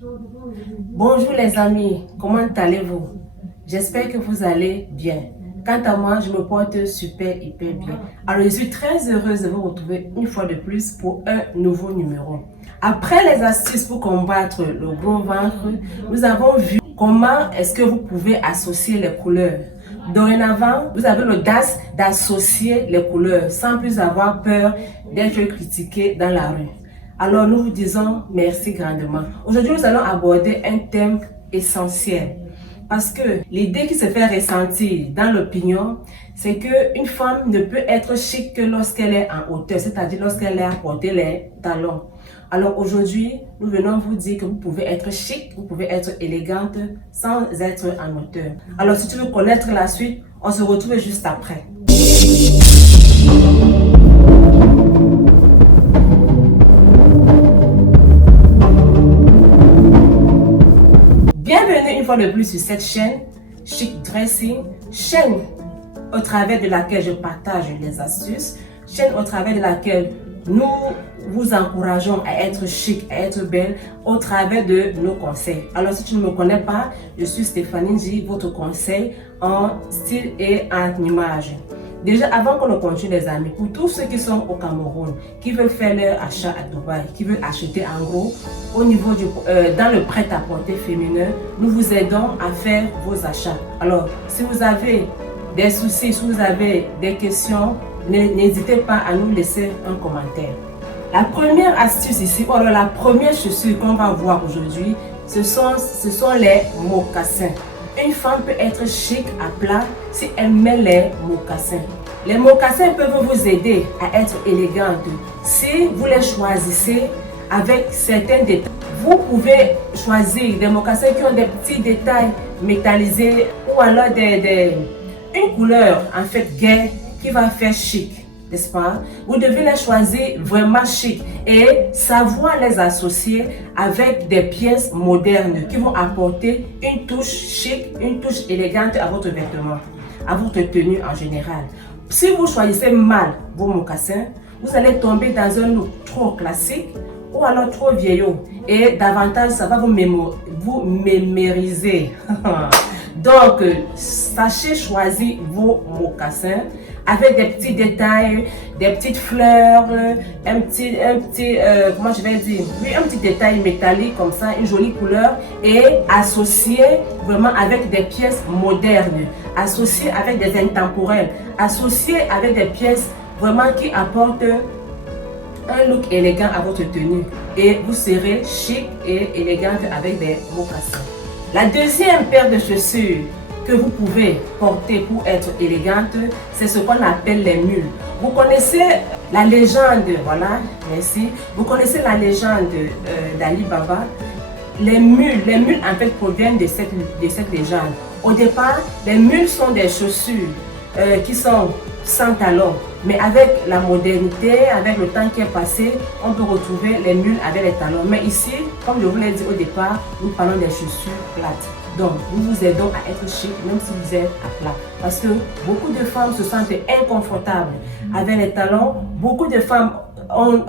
Bonjour les amis, comment allez-vous? J'espère que vous allez bien. Quant à moi, je me porte hyper bien. Alors, je suis très heureuse de vous retrouver une fois de plus pour un nouveau numéro. Après les astuces pour combattre le gros ventre, nous avons vu comment est-ce que vous pouvez associer les couleurs. Dorénavant, vous avez l'audace d'associer les couleurs sans plus avoir peur d'être critiqué dans la rue. Alors nous vous disons merci grandement. Aujourd'hui, nous allons aborder un thème essentiel. Parce que l'idée qui se fait ressentir dans l'opinion, c'est qu'une femme ne peut être chic que lorsqu'elle est en hauteur, c'est-à-dire lorsqu'elle a porté les talons. Alors aujourd'hui, nous venons vous dire que vous pouvez être chic, vous pouvez être élégante sans être en hauteur. Alors si tu veux connaître la suite, on se retrouve juste après. Bienvenue une fois de plus sur cette chaîne Chic Dressing, chaîne au travers de laquelle je partage les astuces, chaîne au travers de laquelle nous vous encourageons à être chic, à être belle au travers de nos conseils. Alors si tu ne me connais pas, je suis Stéphanie G, votre conseil en style et en image. Déjà, avant qu'on ne continue les amis, pour tous ceux qui sont au Cameroun, qui veulent faire leur achat à Dubaï, qui veulent acheter en gros, au niveau dans le prêt-à-porter féminin, nous vous aidons à faire vos achats. Alors, si vous avez des soucis, si vous avez des questions, n'hésitez pas à nous laisser un commentaire. La première astuce ici, ou alors la première chaussure qu'on va voir aujourd'hui, ce sont les mocassins. Une femme peut être chic à plat si elle met les mocassins. Les mocassins peuvent vous aider à être élégante si vous les choisissez avec certains détails. Vous pouvez choisir des mocassins qui ont des petits détails métallisés ou alors une couleur en fait gaie qui va faire chic, n'est-ce pas? Vous devez les choisir vraiment chic et savoir les associer avec des pièces modernes qui vont apporter une touche chic, une touche élégante à votre vêtement, à votre tenue en général. Si vous choisissez mal vos mocassins, vous allez tomber dans un look trop classique ou alors trop vieillot et davantage ça va vous mémoriser. Donc, sachez choisir vos mocassins avec des petits détails, des petites fleurs, comment je vais dire, oui, un petit détail métallique comme ça, une jolie couleur et associé vraiment avec des pièces modernes, associé avec des intemporels, associé avec des pièces vraiment qui apportent un look élégant à votre tenue et vous serez chic et élégante avec des mocassins. La deuxième paire de chaussures que vous pouvez porter pour être élégante, c'est ce qu'on appelle les mules. Vous connaissez la légende, voilà, merci. Vous connaissez la légende d'Ali Baba. Les mules en fait proviennent de cette légende. Au départ, les mules sont des chaussures qui sont sans talons. Mais avec la modernité, avec le temps qui est passé, on peut retrouver les mules avec les talons. Mais ici, comme je vous l'ai dit au départ, nous parlons des chaussures plates. Donc, nous vous aidons à être chic même si vous êtes à plat. Parce que beaucoup de femmes se sentent inconfortables avec les talons. Beaucoup de femmes ont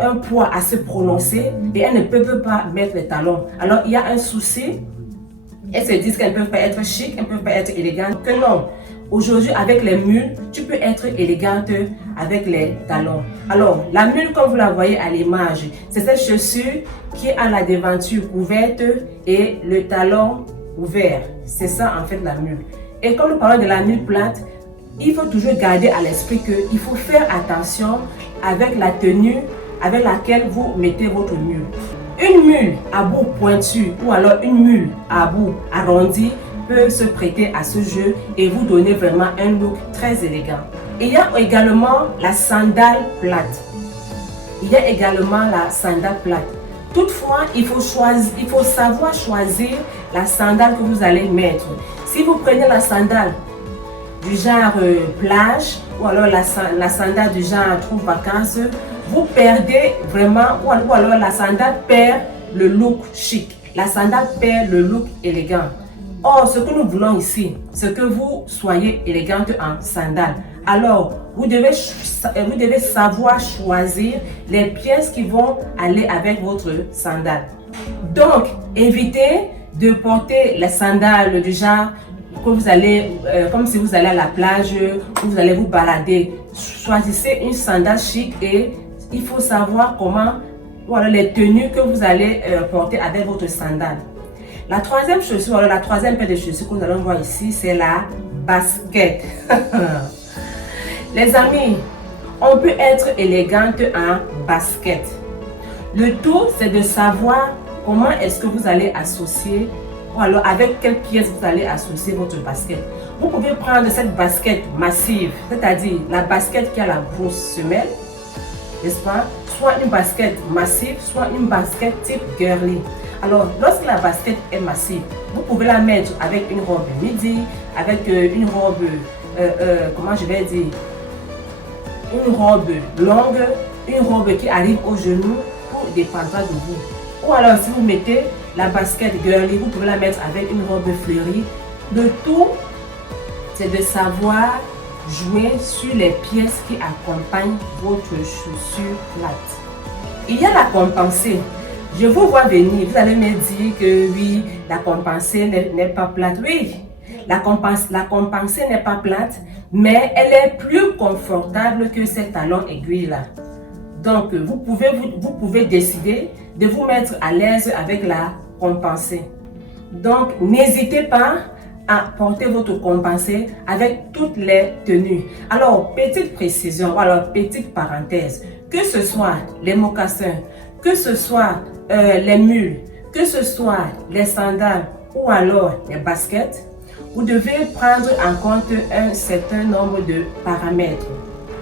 un poids assez prononcé et elles ne peuvent pas mettre les talons. Alors, il y a un souci. Elles se disent qu'elles ne peuvent pas être chic, elles ne peuvent pas être élégantes. Que non. Aujourd'hui, avec les mules, tu peux être élégante avec les talons. Alors, la mule, comme vous la voyez à l'image, c'est cette chaussure qui a la devanture ouverte et le talon ouvert. C'est ça, en fait, la mule. Et comme nous parlons de la mule plate, il faut toujours garder à l'esprit qu'il faut faire attention avec la tenue avec laquelle vous mettez votre mule. Une mule à bout pointu ou alors une mule à bout arrondi peut se prêter à ce jeu et vous donner vraiment un look très élégant. Il y a également la sandale plate. Toutefois, il faut savoir choisir la sandale que vous allez mettre. Si vous prenez la sandale du genre plage ou alors la sandale du genre troupe vacances, vous perdez vraiment, ou alors la sandale perd le look chic. La sandale perd le look élégant. Or, ce que nous voulons ici, c'est que vous soyez élégante en sandales. Alors, vous devez savoir choisir les pièces qui vont aller avec votre sandale. Donc, évitez de porter les sandales du genre que vous allez, comme si vous allez à la plage, où vous allez vous balader. Choisissez une sandale chic et il faut savoir comment, voilà, les tenues que vous allez porter avec votre sandale. La troisième chaussure, la troisième paire de chaussures que nous allons voir ici, c'est la basket. Les amis, on peut être élégante en basket. Le tout, c'est de savoir comment est-ce que vous allez associer, ou alors avec quelle pièce vous allez associer votre basket. Vous pouvez prendre cette basket massive, c'est-à-dire la basket qui a la grosse semelle, n'est-ce pas? Soit une basket massive, soit une basket type girly. Alors, lorsque la basket est massive, vous pouvez la mettre avec une robe midi, avec une robe, comment je vais dire, une robe longue, une robe qui arrive au genou, tout dépendra de vous. Ou alors, si vous mettez la basket girly, vous pouvez la mettre avec une robe fleurie. Le tout, c'est de savoir jouer sur les pièces qui accompagnent votre chaussure plate. Il y a la compensée. Je vous vois venir, vous allez me dire que oui, la compensée n'est pas plate. Oui, la compensée n'est pas plate, mais elle est plus confortable que ces talons aiguilles là. Donc, vous pouvez décider de vous mettre à l'aise avec la compensée. Donc, n'hésitez pas à porter votre compensée avec toutes les tenues. Alors, petite précision, alors petite parenthèse, que ce soit les mocassins, que ce soit les mules, que ce soit les sandales ou alors les baskets, vous devez prendre en compte un certain nombre de paramètres.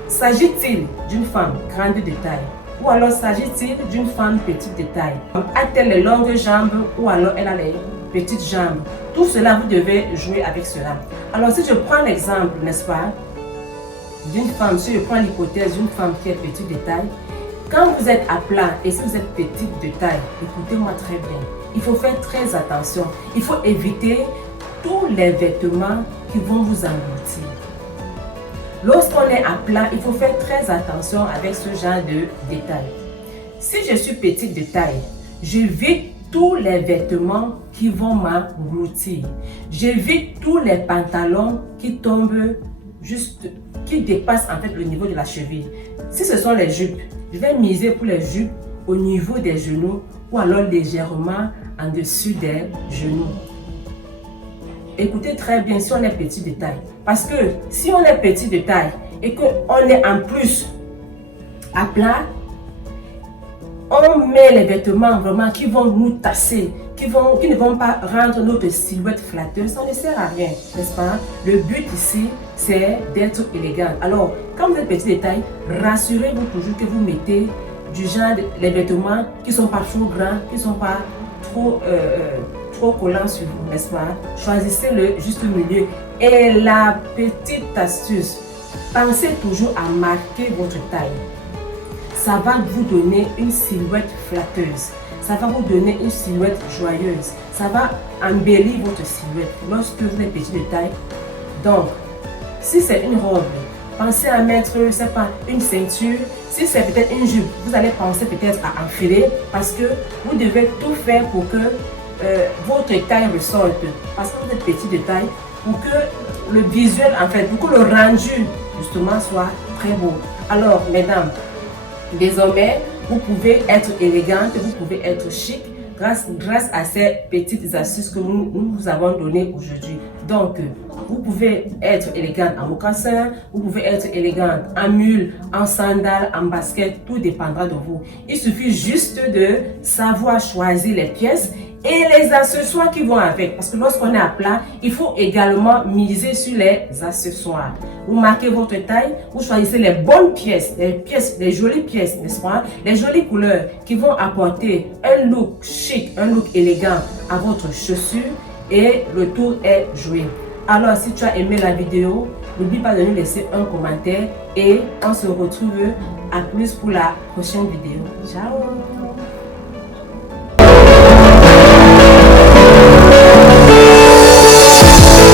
S'agit-il d'une femme grande de taille ou alors s'agit-il d'une femme petite de taille? A-t-elle les longues jambes ou alors elle a les petites jambes? Tout cela, vous devez jouer avec cela. Alors si je prends l'exemple, n'est-ce pas, d'une femme, si je prends l'hypothèse d'une femme qui est petite de taille, quand vous êtes à plat et si vous êtes petite de taille, écoutez-moi très bien, il faut faire très attention. Il faut éviter tous les vêtements qui vont vous engloutir. Lorsqu'on est à plat, il faut faire très attention avec ce genre de détails. Si je suis petite de taille, j'évite tous les vêtements qui vont m'engloutir. J'évite tous les pantalons qui tombent qui dépassent en fait le niveau de la cheville. Si ce sont les jupes, je vais miser pour les jupes au niveau des genoux ou alors légèrement en dessus des genoux. Écoutez très bien si on est petit de taille. Parce que si on est petit de taille et qu'on est en plus à plat, on met les vêtements vraiment qui vont nous tasser, qui ne vont pas rendre notre silhouette flatteuse. Ça ne sert à rien, n'est-ce pas? Le but ici, c'est d'être élégant. Alors, quand vous êtes petit de taille, rassurez-vous toujours que vous mettez du genre les vêtements qui ne sont pas trop grands, qui ne sont pas trop collants sur vous, n'est-ce pas? Choisissez le juste milieu. Et la petite astuce, pensez toujours à marquer votre taille. Ça va vous donner une silhouette flatteuse. Ça va vous donner une silhouette joyeuse. Ça va embellir votre silhouette lorsque vous êtes petit de taille. Donc, si c'est une robe, pensez à mettre, je sais pas, une ceinture. Si c'est peut-être une jupe, vous allez penser peut-être à enfiler parce que vous devez tout faire pour que votre taille ressorte. Parce que vous êtes petit de taille, pour que le visuel, en fait, pour que le rendu, justement, soit très beau. Alors, mesdames, désormais, vous pouvez être élégante, vous pouvez être chic grâce à ces petites astuces que nous vous avons données aujourd'hui. Donc, vous pouvez être élégante en mocassin, vous pouvez être élégante en mule, en sandales, en basket, tout dépendra de vous. Il suffit juste de savoir choisir les pièces et les accessoires qui vont avec. Parce que lorsqu'on est à plat, il faut également miser sur les accessoires. Vous marquez votre taille, vous choisissez les bonnes pièces, les jolies pièces, n'est-ce pas? Les jolies couleurs qui vont apporter un look chic, un look élégant à votre chaussure et le tour est joué. Alors, si tu as aimé la vidéo, n'oublie pas de nous laisser un commentaire et on se retrouve à plus pour la prochaine vidéo. Ciao!